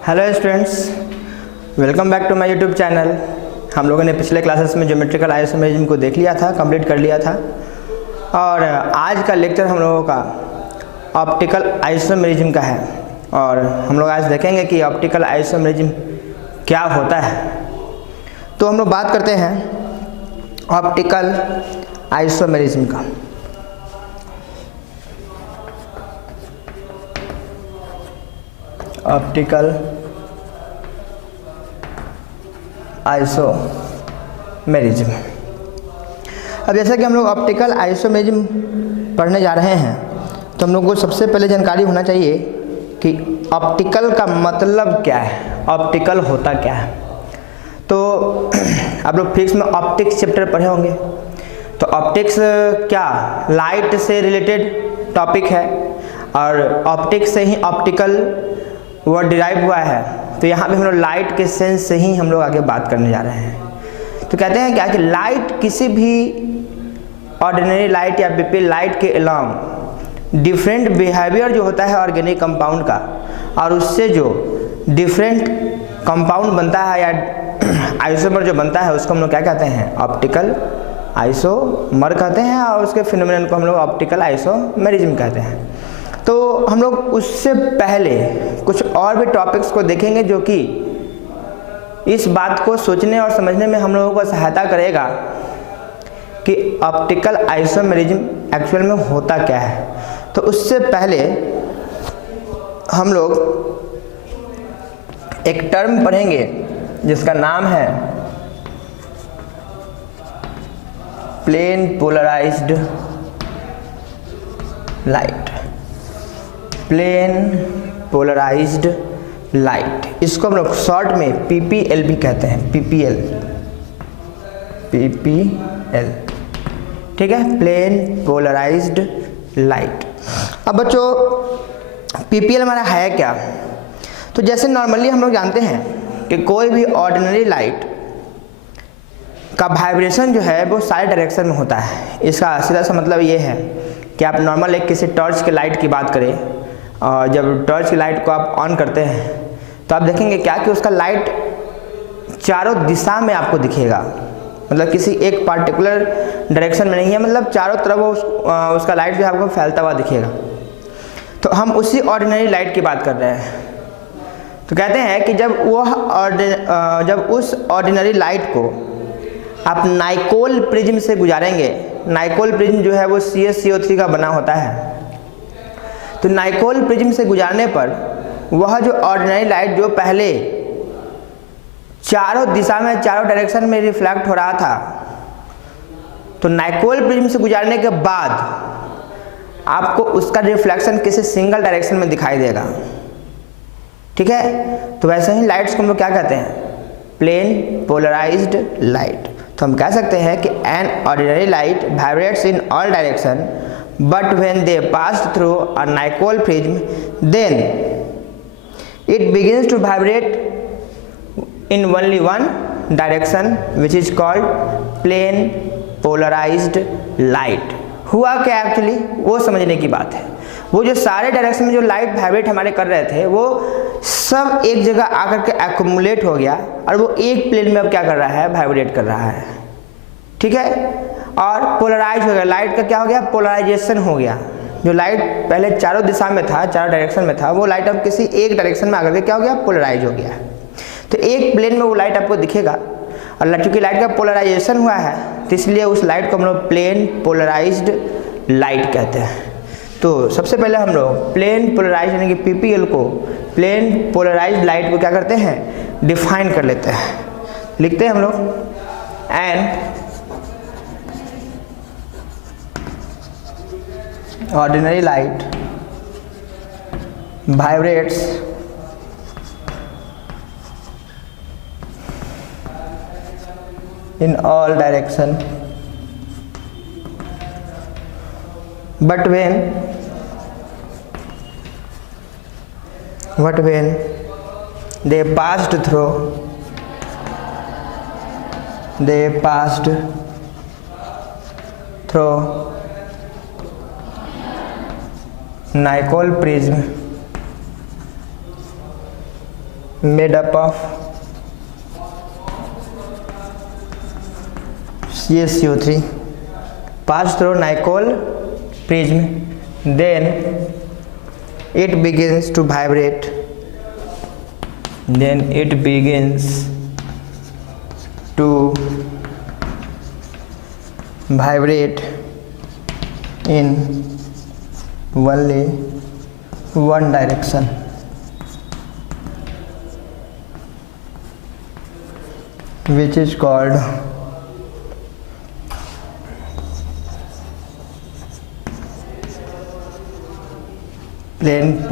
Hello students, welcome back to my YouTube channel. हम लोगों ने पिछले क्लासेस में ज्योमेट्रिकल आइसोमेरिज्म को देख लिया था, कंप्लीट कर लिया था। और आज का लेक्चर हम लोगों का ऑप्टिकल आइसोमेरिज्म का है। और हम लोग आज देखेंगे कि ऑप्टिकल आइसोमेरिज्म क्या होता है। तो हम लोग बात करते हैं ऑप्टिकल आइसोमेरिज्म का। Optical isomerism. अब जैसा कि हम लोग ऑप्टिकल आइसोमेरिज्म पढ़ने जा रहे हैं, तो हम लोग को सबसे पहले जानकारी होना चाहिए कि ऑप्टिकल का मतलब क्या है, ऑप्टिकल होता क्या है। तो आप लोग फिजिक्स में ऑप्टिक्स चैप्टर पढ़े होंगे। तो ऑप्टिक्स क्या, लाइट से रिलेटेड टॉपिक है और ऑप्टिक्स से ही ऑप्टिकल वर्ड डिराइव हुआ है। तो यहाँ पे हम लोग लाइट के सेंस से ही हम लोग आगे बात करने जा रहे हैं। तो कहते हैं क्या कि लाइट किसी भी ऑर्डिनरी लाइट या बीपी लाइट के अलावा डिफरेंट बिहेवियर जो होता है ऑर्गेनिक कंपाउंड का, और उससे जो डिफरेंट कंपाउंड बनता है या आइसोमर जो बनता है, उसको हम लोग क्या कहते हैं, ऑप्टिकल आइसोमर कहते हैं। और उसके फिनोमेनन को हम लोग ऑप्टिकल आइसोमेरिज्म कहते हैं। तो हम लोग उससे पहले कुछ और भी टॉपिक्स को देखेंगे जो कि इस बात को सोचने और समझने में हम लोगों को सहायता करेगा कि ऑप्टिकल आइसोमेरिज्म एक्चुअल में होता क्या है। तो उससे पहले हम लोग एक टर्म पढ़ेंगे जिसका नाम है plane polarised light. Plane polarised light, इसको हम लोग शॉर्ट में पीपीएल भी कहते हैं। पीपीएल, ठीक है, प्लेन पोलराइज्ड लाइट। अब बच्चों पीपीएल हमारा है क्या? तो जैसे नॉर्मली हम लोग जानते हैं कि कोई भी ऑर्डिनरी लाइट का वाइब्रेशन जो है वो सारे डायरेक्शन में होता है। इसका सीधा सा मतलब ये है कि आप नॉर्मल एक किसी टॉर्च की लाइट की बात करें, और जब टॉर्च की लाइट को आप ऑन करते हैं तो आप देखेंगे क्या कि उसका लाइट चारों दिशा में आपको दिखेगा। मतलब किसी एक पार्टिकुलर डायरेक्शन में नहीं है, मतलब चारों तरफ उसका लाइट जो है आपको फैलता हुआ दिखेगा। तो हम उसी ऑर्डिनरी लाइट की बात कर रहे हैं। तो कहते हैं कि जब उस ऑर्डिनरी लाइट को आप नाइकोल प्रिज्म से गुजारेंगे, नाइकोल प्रिज्म जो है वो CaCO3 का बना होता है। तो नाइकोल प्रिज्म से गुजारने पर वह जो ऑर्डिनरी लाइट जो पहले चारों दिशा में, चारों डायरेक्शन में रिफ्लेक्ट हो रहा था, तो नाइकोल प्रिज्म से गुजारने के बाद आपको उसका रिफ्लेक्शन किसी सिंगल डायरेक्शन में दिखाई देगा। ठीक है, तो वैसे ही लाइट्स को हम लोग क्या कहते हैं, प्लेन पोलराइज्ड लाइट। तो हम कह सकते हैं कि an ordinary light vibrates in all direction, but when they passed through a Nicol prism, then it begins to vibrate in only one direction, which is called plane polarized light। हुआ क्या actually, वो समझने की बात है। वो जो सारे डायरेक्शन में जो लाइट वाइब्रेट हमारे कर रहे थे, वो सब एक जगह आकर के एक्युमुलेट हो गया और वो एक प्लेन में अब क्या कर रहा है, वाइब्रेट कर रहा है। ठीक है, और पोलराइज हो गया, लाइट का क्या हो गया, पोलराइजेशन हो गया। जो लाइट पहले चारों दिशा में था, चारों डायरेक्शन में था, वो लाइट अब किसी एक डायरेक्शन में आकर के क्या हो गया, पोलराइज हो गया। तो एक प्लेन में वो लाइट आपको दिखेगा, और चूंकि लाइट का पोलराइजेशन हुआ है तो इसलिए उस लाइट को हम लोग प्लेन पोलराइज्ड लाइट कहते हैं। तो सबसे पहले हम लोग प्लेन पोलराइज यानी कि पीपीएल को, प्लेन पोलराइज्ड लाइट को क्या करते हैं, डिफाइन कर लेते हैं। लिखते हैं हम लोग, and ordinary light vibrates in all direction, but when they passed through Nicol prism, made up of CaCO3 pass through Nicol prism, then it begins to vibrate, in only one direction, which is called plane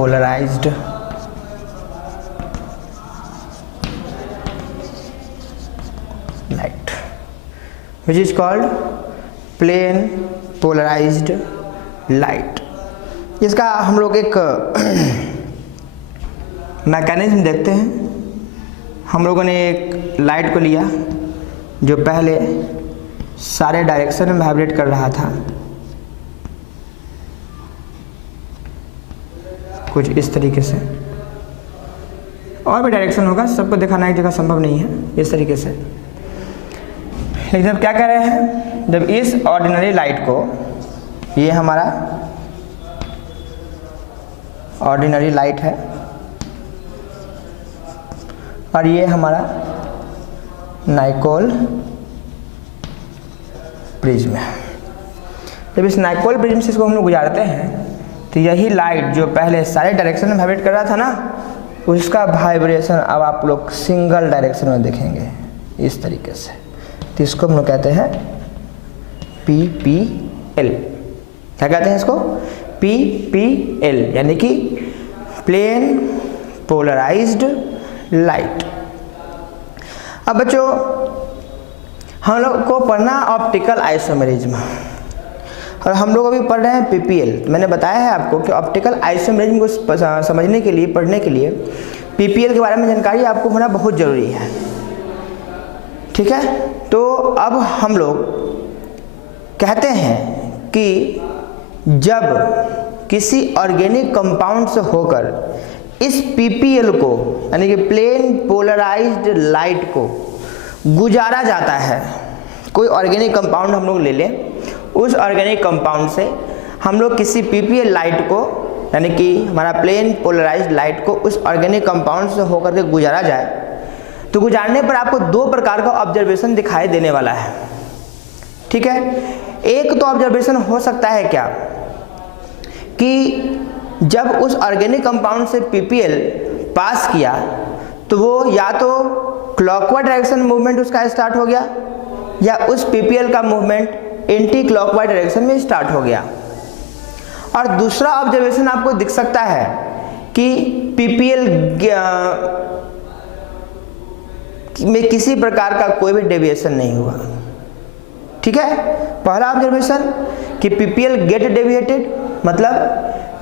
polarized light, इसका हम लोग एक mechanism देखते हैं। हम लोगों ने एक लाइट को लिया जो पहले सारे डायरेक्शन में वाइब्रेट कर रहा था, कुछ इस तरीके से, और भी डायरेक्शन होगा, सबको दिखाना एक जगह संभव नहीं है, इस तरीके से। लेकिन अब क्या कर रहे हैं, जब इस ऑर्डिनरी लाइट को, ये हमारा ऑर्डिनरी लाइट है और ये हमारा नाइकोल प्रिज्म है। जब इस नाइकोल प्रिज्म से इसको हम लोग गुजारते हैं तो यही लाइट जो पहले सारे डायरेक्शन में वाइब्रेट कर रहा था ना, उसका वाइब्रेशन अब आप लोग सिंगल डायरेक्शन में देखेंगे इस तरीके से। तो इसको हम लोग कहते हैं PPL। क्या कहते हैं इसको? PPL, यानी कि प्लेन पोलराइज्ड लाइट। अब बच्चों हम लोग को पढ़ना ऑप्टिकल आइसोमेरिज्म, और हम लोग अभी पढ़ रहे हैं PPL। मैंने बताया है आपको कि ऑप्टिकल आइसोमेरिज्म को समझने के लिए, पढ़ने के लिए PPL के बारे में जानकारी आपको होना बहुत ज़रूरी है, ठीक है। तो अब हम लोग कहते हैं कि जब किसी ऑर्गेनिक कंपाउंड से होकर इस PPL को, यानी कि प्लेन पोलराइज्ड लाइट को गुजारा जाता है, कोई ऑर्गेनिक कंपाउंड हम लोग ले लें, उस ऑर्गेनिक कंपाउंड से हम लोग किसी PPL लाइट को, यानी कि हमारा प्लेन पोलराइज्ड लाइट को उस ऑर्गेनिक कंपाउंड से होकर के गुजारा जाए, तो गुजारने पर आपको दो प्रकार का ऑब्जर्वेशन दिखाई देने वाला है, ठीक है। एक तो ऑब्जर्वेशन हो सकता है क्या कि जब उस ऑर्गेनिक कंपाउंड से PPL पास किया तो वो या तो क्लॉकवाइज डायरेक्शन मूवमेंट उसका स्टार्ट हो गया, या उस PPL का मूवमेंट एंटी क्लॉकवाइज डायरेक्शन में स्टार्ट हो गया। और दूसरा ऑब्जर्वेशन आपको दिख सकता है कि PPL में किसी प्रकार का कोई भी डेविएशन नहीं हुआ, ठीक है। पहला ऑब्जर्वेशन कि PPL गेट डेविएटेड, मतलब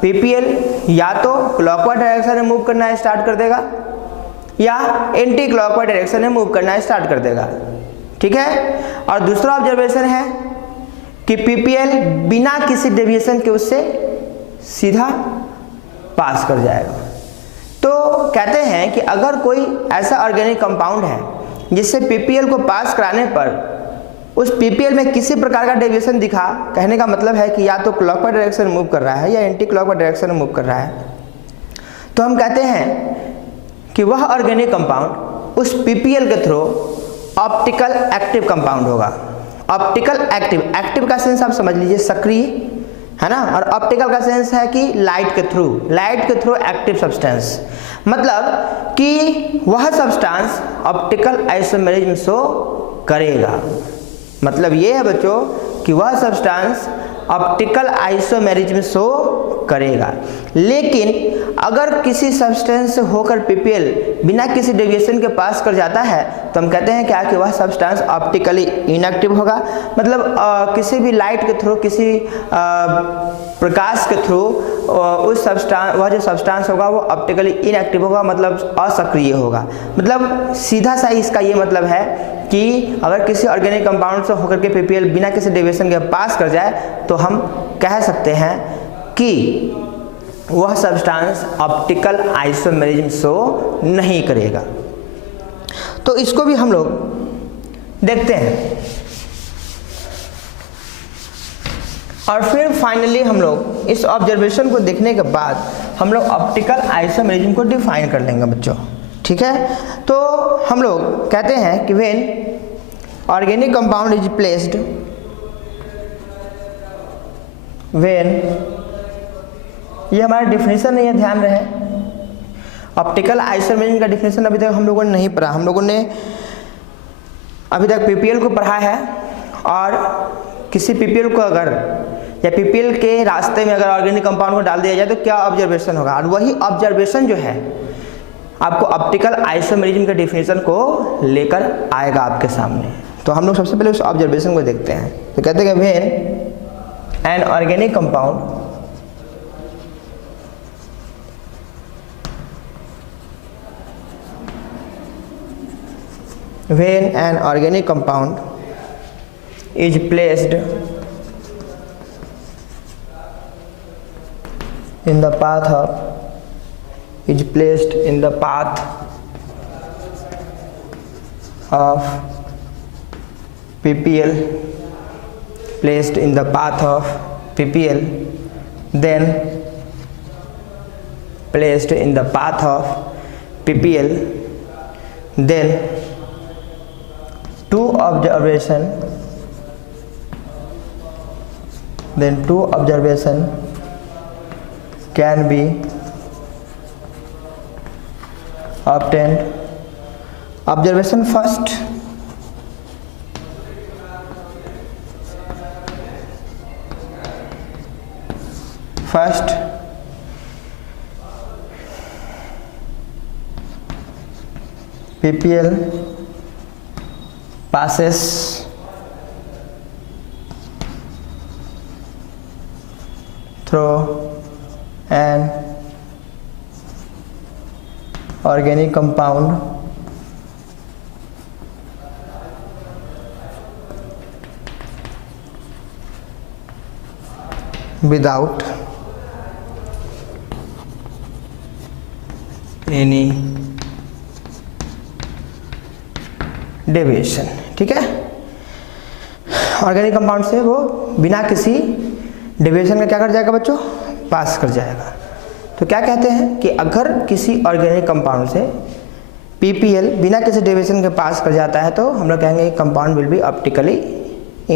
PPL या तो क्लॉकवाइज डायरेक्शन में मूव करना स्टार्ट कर देगा या एंटी क्लॉकवाइज डायरेक्शन में मूव करना स्टार्ट कर देगा, ठीक है। और दूसरा ऑब्जर्वेशन है कि PPL बिना किसी डेविएशन के उससे सीधा पास कर जाएगा। तो कहते हैं कि अगर कोई ऐसा ऑर्गेनिक कंपाउंड है जिससे PPL को पास कराने पर उस PPL में किसी प्रकार का डेविएशन दिखा, कहने का मतलब है कि या तो क्लॉकवाइज डायरेक्शन में मूव कर रहा है या एंटी क्लॉकवाइज डायरेक्शन में मूव कर रहा है, तो हम कहते हैं कि वह ऑर्गेनिक कंपाउंड उस PPL के थ्रू ऑप्टिकल एक्टिव कंपाउंड होगा। ऑप्टिकल एक्टिव, एक्टिव का सेंस आप समझ लीजिए सक्रिय, है ना, और ऑप्टिकल का सेंस है कि लाइट के थ्रू एक्टिव सब्सटेंस, मतलब कि वह सब्सटेंस ऑप्टिकल आइसोमेरिज्म शो करेगा। मतलब ये है बच्चों कि वह सब्सटेंस ऑप्टिकल आइसोमेरिज्म शो करेगा। लेकिन अगर किसी सब्सटेंस से होकर PPL बिना किसी डेविएशन के पास कर जाता है तो हम कहते हैं क्या कि वह सब्सटेंस ऑप्टिकली इनएक्टिव होगा, मतलब किसी भी लाइट के थ्रू, किसी प्रकाश के थ्रू उस सब्सटेंस, वह जो सब्सटेंस होगा वो ऑप्टिकली इनएक्टिव होगा, मतलब असक्रिय होगा। मतलब सीधा सा इसका ये मतलब है कि अगर किसी ऑर्गेनिक कंपाउंड से होकर के PPL बिना किसी डेविएशन के पास कर जाए तो हम कह सकते हैं कि वह सब्सटेंस ऑप्टिकल आइसोमेरिज्म शो नहीं करेगा। तो इसको भी हम लोग देखते हैं और फिर फाइनली हम लोग इस ऑब्जर्वेशन को देखने के बाद हम लोग ऑप्टिकल आइसोमेरिज्म को डिफाइन कर लेंगे बच्चों, ठीक है। तो हम लोग कहते हैं कि when organic compound is placed, when, ये हमारा डिफिनेशन नहीं है, ध्यान रहे। ऑप्टिकल आइसोमेरिज्म का डिफिनेशन अभी तक हम लोगों ने नहीं पढ़ा। हम लोगों ने अभी तक पीपीएल को पढ़ा है और किसी पीपीएल को अगर या पीपीएल के रास्ते में अगर ऑर्गेनिक कंपाउंड को डाल दिया जाए तो क्या ऑब्जर्वेशन होगा, और वही ऑब्जर्वेशन जो है आपको ऑप्टिकल आइसोमेरिज्म के डिफिनेशन को लेकर आएगा आपके सामने। तो हम लोग सबसे पहले उस ऑब्जर्वेशन को देखते हैं। तो कहते हैं कि when an organic compound when an organic compound is placed in the path of PPL, placed in the path of PPL, then placed in the path of PPL, then two observation can be obtained. Observation first, PPL passes through an organic compound without any deviation, ठीक है। Organic compound से वो बिना किसी deviation का क्या कर जाएगा बच्चों, पास कर जाएगा। तो क्या कहते हैं कि अगर किसी ऑर्गेनिक कंपाउंड से पीपीएल बिना किसी डेविएशन के पास कर जाता है तो हम लोग कहेंगे compound will be optically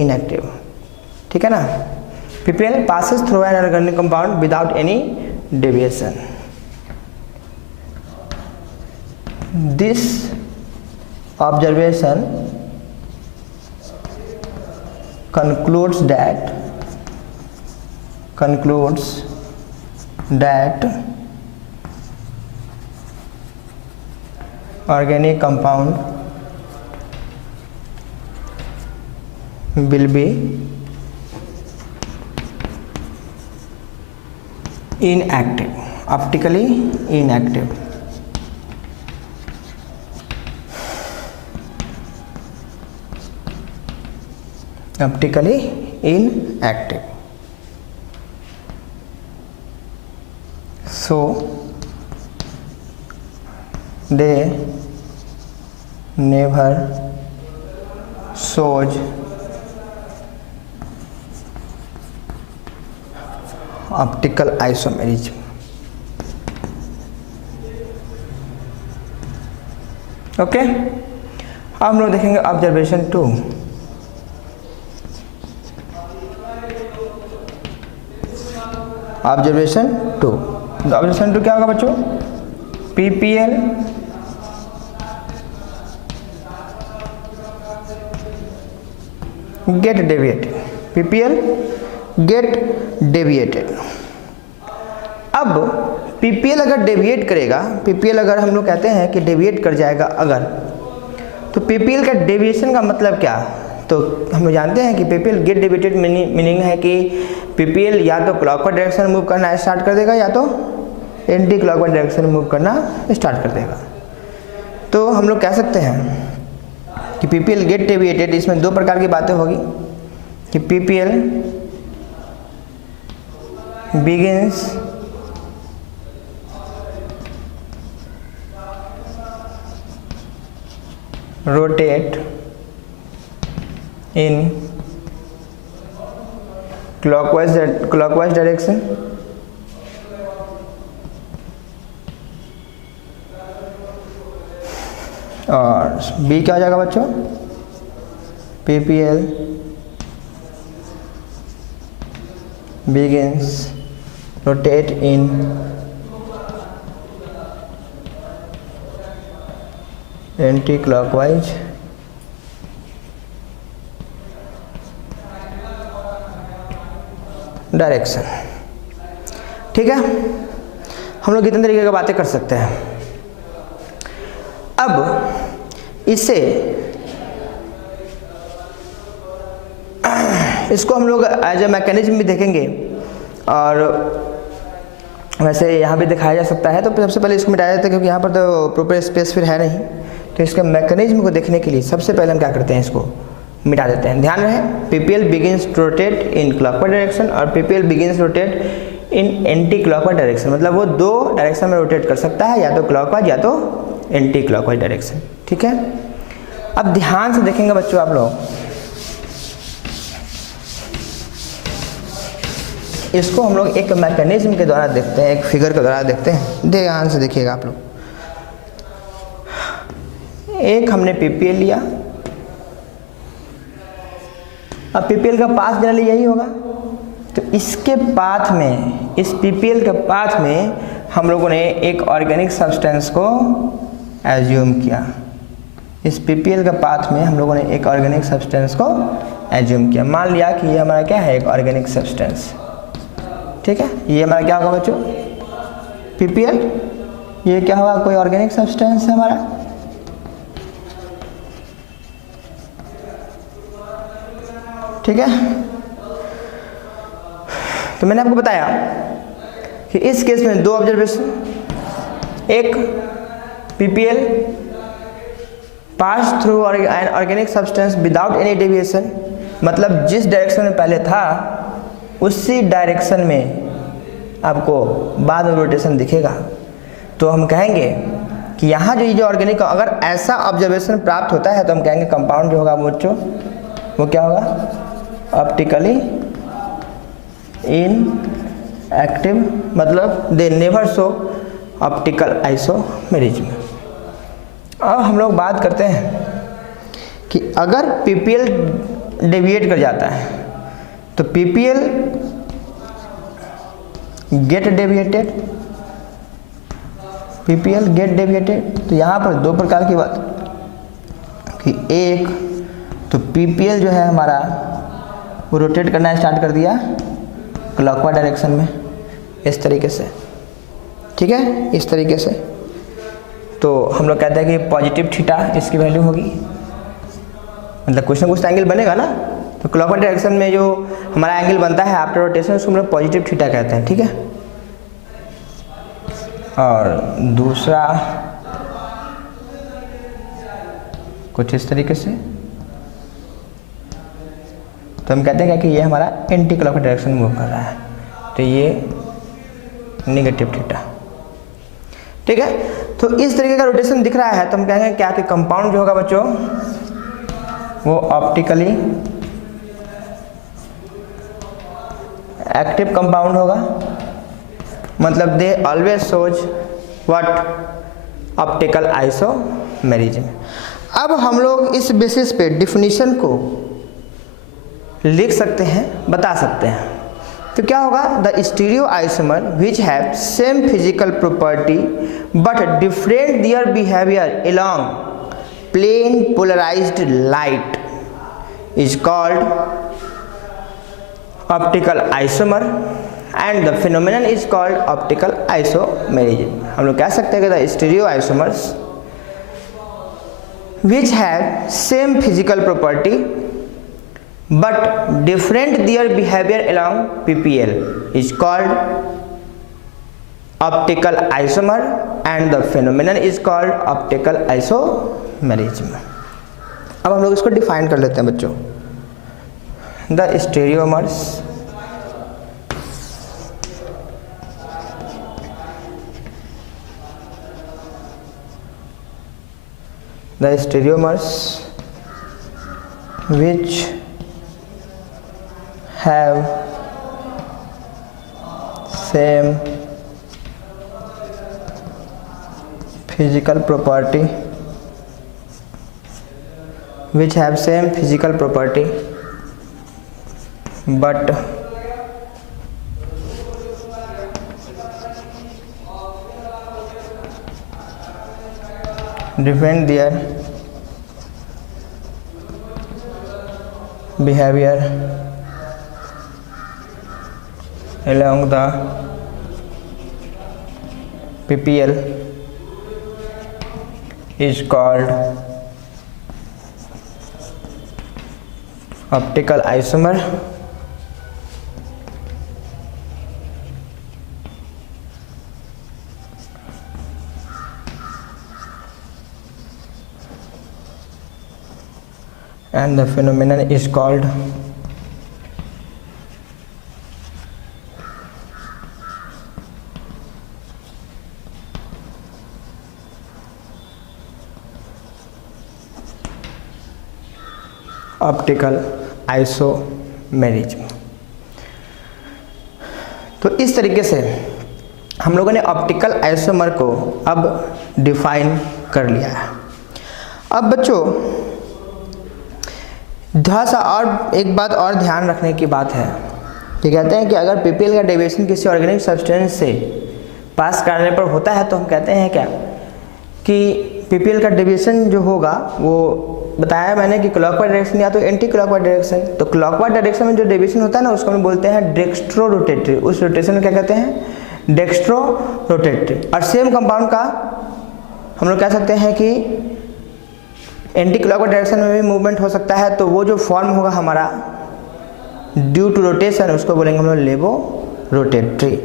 inactive, ठीक है ना। PPL passes through an organic compound without any deviation. This observation concludes that organic compound will be inactive, optically inactive. Optically inactive. So they never shows optical isomerism. Okay, अब हम लोग देखेंगे observation 2। Observation 2 क्या होगा बच्चों, PPL get deviated, PPL get deviated. अब PPL अगर deviate करेगा, पीपीएल अगर हम लोग कहते हैं कि डेविएट कर जाएगा अगर, तो पीपीएल का डेविएशन का मतलब क्या, तो हम लोग जानते हैं कि पीपीएल गेट डेविएटेड मीनिंग है कि पीपीएल या तो क्लॉकवाइज डायरेक्शन में मूव करना स्टार्ट कर देगा या तो एंटी क्लॉकवाइज डायरेक्शन में मूव करना स्टार्ट कर देगा। तो हम लोग कह सकते हैं कि पीपीएल गेट डेविएटेड, इसमें दो प्रकार की बातें होगी कि PPL begins rotate in clockwise direction, और बी क्या हो जाएगा बच्चों, PPL begins rotate in anti-clockwise direction. ठीक है, हम लोग कितने तरीके की बातें कर सकते हैं। अब इसको हम लोग एज ए मैकेनिज्म भी देखेंगे, और वैसे यहाँ भी दिखाया जा सकता है। तो सबसे पहले इसको मिटाया जाता है, क्योंकि यहाँ पर तो प्रॉपर स्पेस फिर है नहीं। तो इसके मैकेनिज्म को देखने के लिए सबसे पहले हम क्या करते हैं, इसको मिटा देते हैं। ध्यान रहे, PPL begins to rotate in clockwise direction और PPL begins to rotate in anti clockwise direction. मतलब वो दो डायरेक्शन में रोटेट कर सकता है, या तो क्लॉकवाइज या तो एंटी क्लॉकवाइज डायरेक्शन। ठीक है, अब ध्यान से देखेंगे बच्चों आप लोग, इसको हम लोग एक मैकेनिज्म के द्वारा देखते हैं, एक फिगर के द्वारा देखते हैं। ध्यान से देखिएगा आप लोग, एक हमने PPL लिया, अब PPL का पाथ जनरली यही होगा, तो इसके पाथ में, इस PPL के पाथ में हम लोगों ने एक ऑर्गेनिक सब्सटेंस को एज्यूम किया। इस PPL के पाथ में हम लोगों ने एक ऑर्गेनिक सब्सटेंस को एज्यूम किया। मान लिया कि ये हमारा क्या है, एक ऑर्गेनिक सब्सटेंस। ठीक है, ये हमारा क्या होगा बच्चों, PPL। ये क्या होगा, कोई ऑर्गेनिक सब्सटेंस है हमारा। ठीक है, तो मैंने आपको बताया कि इस केस में दो ऑब्जर्वेशन, एक PPL pass through an organic substance without any deviation, मतलब जिस डायरेक्शन में पहले था उसी डायरेक्शन में आपको बाद में रोटेशन दिखेगा। तो हम कहेंगे कि यहाँ जो ये ऑर्गेनिक, अगर ऐसा ऑब्जर्वेशन प्राप्त होता है तो हम कहेंगे कंपाउंड जो होगा बच्चों वो क्या होगा, ऑप्टिकली इनएक्टिव, मतलब they never show optical isomerism. अब हम लोग बात करते हैं कि अगर PPL डेविएट कर जाता है तो PPL get deviated, PPL get deviated. तो यहाँ पर दो प्रकार की बात कि एक तो PPL जो है हमारा वो रोटेट करना स्टार्ट कर दिया क्लॉकवाइज डायरेक्शन में, इस तरीके से। ठीक है, इस तरीके से। तो हम लोग कहते हैं कि पॉजिटिव थीटा इसकी वैल्यू होगी, मतलब कुछ ना कुछ एंगल बनेगा ना। तो क्लॉकवाइज डायरेक्शन में जो हमारा एंगल बनता है आफ्टर रोटेशन उसको हम लोग पॉजिटिव थीटा कहते हैं। ठीक है, और दूसरा कुछ इस तरीके से, तो हम कहते हैं कि ये हमारा एंटी क्लॉकवाइज डायरेक्शन मूव कर रहा है, तो ये नेगेटिव थीटा। ठीक है, तो इस तरीके का रोटेशन दिख रहा है तो हम कहेंगे क्या कि कंपाउंड जो होगा बच्चों वो ऑप्टिकली एक्टिव कंपाउंड होगा, मतलब they always shows what, optical isomerism. अब हम लोग इस बेसिस पे डिफिनीशन को लिख सकते हैं, बता सकते हैं। तो क्या होगा, the stereo isomer which have same physical property but different their behaviour along plane polarised light is called optical isomer and the phenomenon is called optical isomerism. हम लोग कह सकते हैं कि the stereo isomers which have same physical property but different their behavior along PPL is called optical isomer and the phenomenon is called optical isomerism। अब हम लोग इसको डिफाइन कर लेते हैं बच्चों। The stereomers the stereomers which have same physical property but different their behavior along the PPL is called optical isomer. And the phenomenon is called optical isomerism. तो इस तरीके से हम लोगों ने ऑप्टिकल आइसोमर को अब डिफाइन कर लिया है। अब बच्चों थोड़ा सा और एक बात और ध्यान रखने की बात है कि कहते हैं कि अगर पीपीएल का डेविएशन किसी ऑर्गेनिक सब्सटेंस से पास करने पर होता है तो हम कहते हैं क्या कि पीपीएल का डेविएशन जो होगा वो बताया मैंने कि क्लॉकवाइज डायरेक्शन या तो एंटी क्लॉकवाइज डायरेक्शन। तो क्लॉकवाइज डायरेक्शन में जो डेविएशन होता है ना उसको हम बोलते हैं डेक्स्ट्रो रोटेटरी। उस रोटेशन को क्या कहते हैं? Dextro rotatory. और सेम कंपाउंड का हम लोग कह सकते हैं कि एंटी क्लॉकवाइज डायरेक्शन में भी मूवमेंट हो सकता है। तो वो जो फॉर्म होगा हमारा ड्यू टू रोटेशन उसको बोलेंगे हम लोग लेवो रोटेटरी।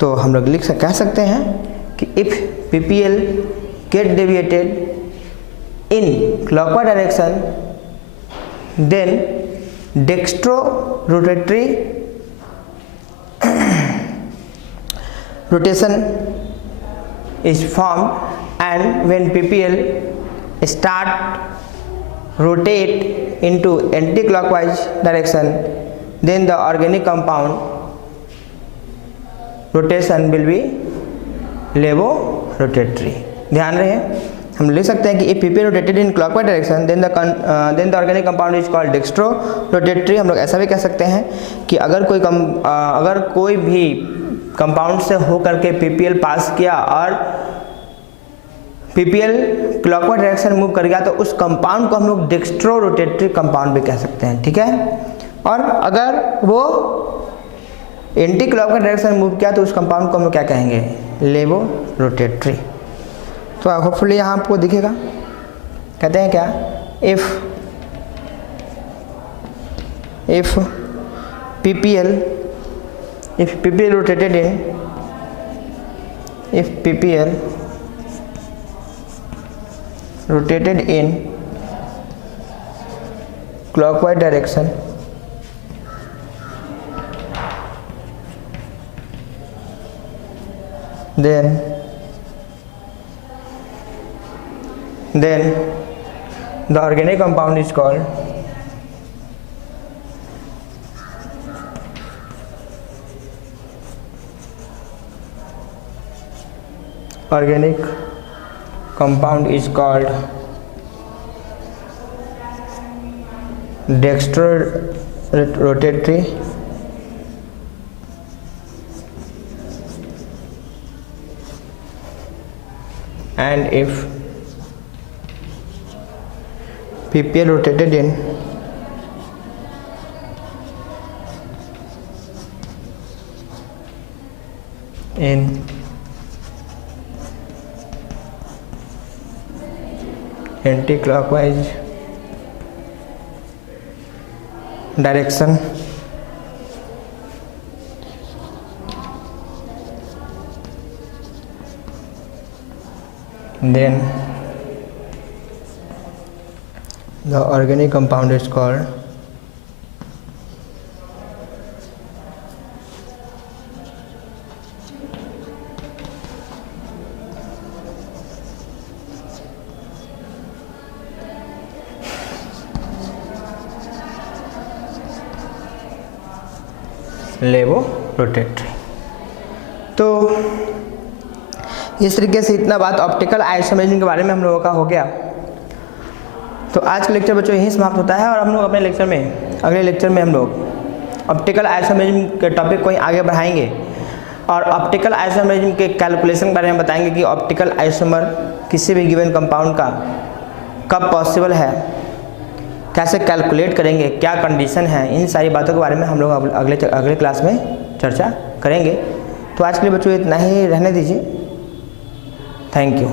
तो हम लोग कह सकते हैं कि if PPL get deviated in clockwise direction then dextro-rotatory rotation is formed, and when PPL start rotate into anti-clockwise direction then the organic compound rotation will be levorotatory। ध्यान रहे हम लिख सकते हैं कि if PPL rotated in clockwise direction then the organic compound is called dextro-rotatory। हम लोग ऐसा भी कह सकते हैं कि अगर कोई भी कंपाउंड से होकर के PPL पास किया और PPL क्लॉकवाइज डायरेक्शन मूव कर गया तो उस कंपाउंड को हम लोग डेक्स्ट्रो-रोटेटरी कंपाउंड भी कह सकते हैं, ठीक है। और अगर वो एंटी क्लॉकवाइज डायरेक्शन मूव किया तो उस कंपाउंड को हम लोग क्या कहेंगे? लेवो-रोटेटरी। तो होपफुली यहाँ आपको दिखेगा। कहते हैं क्या? If PPL rotated in clockwise direction then the organic compound is called dextro-rotatory and if PPL rotated in anti-clockwise direction then the organic compound is called laboratory. तो इस तरीके से इतना बात ऑप्टिकल आइसोमेरिज्म के बारे में हम लोगों का हो गया। तो आज का लेक्चर बच्चों यहीं समाप्त होता है और हम लोग अपने लेक्चर में, अगले लेक्चर में हम लोग ऑप्टिकल आइसोमेरिज्म के टॉपिक को ही आगे बढ़ाएंगे और ऑप्टिकल आइसोमेरिज्म के कैलकुलेशन के बारे में बताएंगे कि ऑप्टिकल आइसोमर किसी भी गिवन कंपाउंड का कब पॉसिबल है, कैसे कैलकुलेट करेंगे, क्या कंडीशन है, इन सारी बातों के बारे में हम लोग अगले क्लास में चर्चा करेंगे। तो आज के लिए बच्चों इतना ही रहने दीजिए। Thank you.